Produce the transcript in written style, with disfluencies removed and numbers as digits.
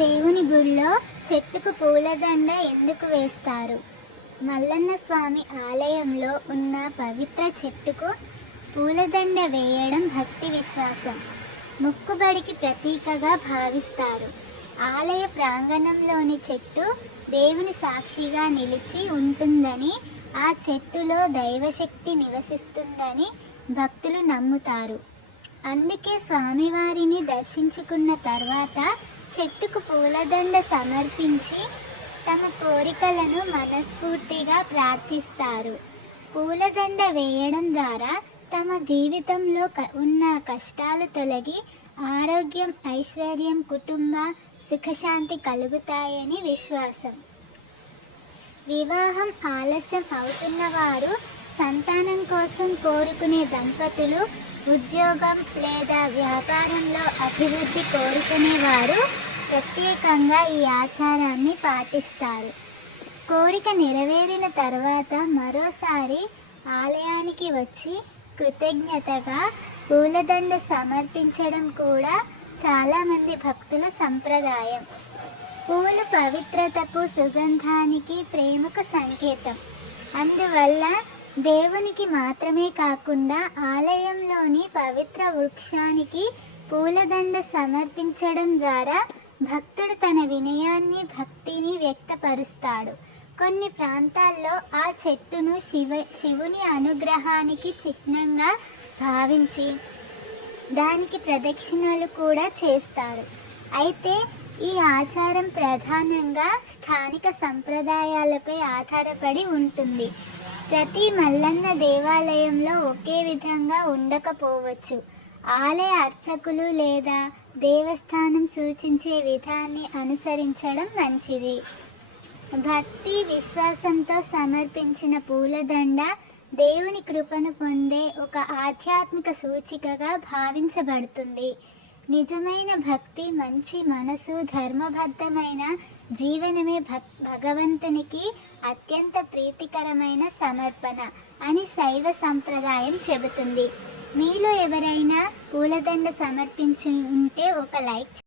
దేవుని గుళ్ళో చెట్టుకు పూలదండ ఎందుకు వేస్తారు? మల్లన్న స్వామి ఆలయంలో ఉన్న పవిత్ర చెట్టుకు పూలదండ వేయడం భక్తి విశ్వాసం, మొక్కుబడికి ప్రతీకగా భావిస్తారు. ఆలయ ప్రాంగణంలోని చెట్టు దేవుని సాక్షిగా నిలిచి ఉంటుందని, ఆ చెట్టులో దైవశక్తి నివసిస్తుందని భక్తులు నమ్ముతారు. అందుకే స్వామివారిని దర్శించుకున్న తర్వాత చెట్టుకు పూలదండ సమర్పించి తమ కోరికలను మనస్ఫూర్తిగా ప్రార్థిస్తారు. పూలదండ వేయడం ద్వారా తమ జీవితంలో ఉన్న కష్టాలు తొలగి ఆరోగ్యం, ఐశ్వర్యం, కుటుంబ సుఖశాంతి కలుగుతాయని విశ్వాసం. వివాహం ఆలస్యం అవుతున్న వారు, సంతానం కోసం కోరుకునే దంపతులు, ఉద్యోగం లేదా వ్యాపారంలో అభివృద్ధి కోరుకునేవారు ప్రత్యేకంగా ఈ ఆచారాన్ని పాటిస్తారు. కోరిక నెరవేరిన తర్వాత మరోసారి ఆలయానికి వచ్చి కృతజ్ఞతగా పూలదండ సమర్పించడం కూడా చాలామంది భక్తుల సంప్రదాయం. పూలు పవిత్రతకు, సుగంధానికి, ప్రేమకు సంకేతం. అందువల్ల దేవునికి మాత్రమే కాకుండా ఆలయంలోని పవిత్ర వృక్షానికి పూలదండ సమర్పించడం ద్వారా భక్తుడు తన వినయాన్ని, భక్తిని వ్యక్తపరుస్తాడు. కొన్ని ప్రాంతాల్లో ఆ చెట్టును శివుని అనుగ్రహానికి చిహ్నంగా భావించి దానికి ప్రదక్షిణలు కూడా చేస్తారు. అయితే ఈ ఆచారం ప్రధానంగా స్థానిక సంప్రదాయాలపై ఆధారపడి ఉంటుంది. ప్రతి మల్లన్న దేవాలయంలో ఒకే విధంగా ఉండకపోవచ్చు. ఆలయ అర్చకులు లేదా దేవస్థానం సూచించే విధాన్ని అనుసరించడం మంచిది. భక్తి విశ్వాసంతో సమర్పించిన పూలదండ దేవుని కృపను పొందే ఒక ఆధ్యాత్మిక సూచికగా భావించబడుతుంది. నిజమైన భక్తి, మంచి మనసు, ధర్మబద్ధమైన జీవనమే భగవంతునికి అత్యంత ప్రీతికరమైన సమర్పణ అని శైవ సంప్రదాయం చెబుతుంది. మీలో ఎవరైనా పూలదండ సమర్పించి ఉంటే ఒక లైక్